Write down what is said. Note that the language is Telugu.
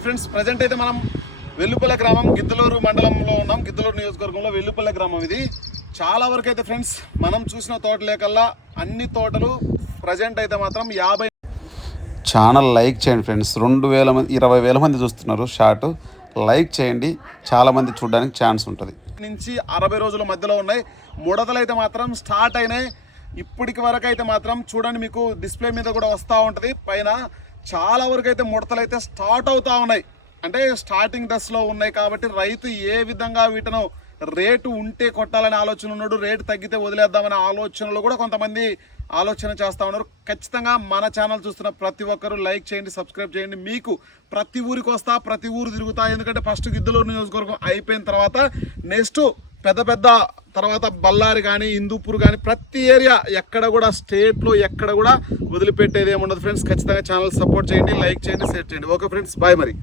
హాయ్ ఫ్రెండ్స్ ప్రజెంట్ అయితే మనం వెల్లుపల్లె గ్రామం గిద్దలూరు మండలంలో ఉన్నాం. గిద్దలూరు నియోజకవర్గంలో వెల్లుపల్లె గ్రామం ఇది. చాలా వరకు అయితే ఫ్రెండ్స్ మనం చూసిన తోటలేకల్లా అన్ని తోటలు ప్రజెంట్ అయితే మాత్రం యాభై ఛానల్ లైక్ చేయండి ఫ్రెండ్స్. రెండు వేల మంది ఇరవై వేల మంది చూస్తున్నారు షార్ట్ లైక్ చేయండి. చాలా మంది చూడడానికి ఛాన్స్ ఉంటుంది. నుంచి అరవై రోజుల మధ్యలో ఉన్నాయి. ముడతలు అయితే మాత్రం స్టార్ట్ అయినాయి. ఇప్పటికి వరకు అయితే మాత్రం చూడండి మీకు డిస్ప్లే మీద కూడా వస్తూ ఉంటుంది. పైన చాలా వరకు అయితే ముడతలు అయితే స్టార్ట్ అవుతా ఉన్నాయి. అంటే స్టార్టింగ్ దశలో ఉన్నాయి కాబట్టి రైతు ఏ విధంగా వీటిను రేటు ఉంటే కొట్టాలనే ఆలోచన ఉన్నాడు రేటు తగ్గితే వదిలేద్దామనే ఆలోచనలు కూడా కొంతమంది ఆలోచన చేస్తూ ఉన్నారు. ఖచ్చితంగా మన ఛానల్ చూస్తున్న ప్రతి ఒక్కరూ లైక్ చేయండి సబ్స్క్రైబ్ చేయండి. మీకు ప్రతి ఊరికి వస్తా ప్రతి ఊరు తిరుగుతా. ఎందుకంటే ఫస్ట్ గిద్దలూరు నియోజకవర్గం అయిపోయిన తర్వాత నెక్స్ట్ పెద్ద పెద్ద తర్వాత బళ్ళారి కానీ హిందూపూర్ కానీ ప్రతి ఏరియా ఎక్కడ కూడా స్టేట్లో ఎక్కడ కూడా వదిలిపెట్టేది ఏముండదు ఫ్రెండ్స్. ఖచ్చితంగా ఛానల్ సపోర్ట్ చేయండి లైక్ చేయండి షేర్ చేయండి. ఓకే ఫ్రెండ్స్ బాయ్ మరి.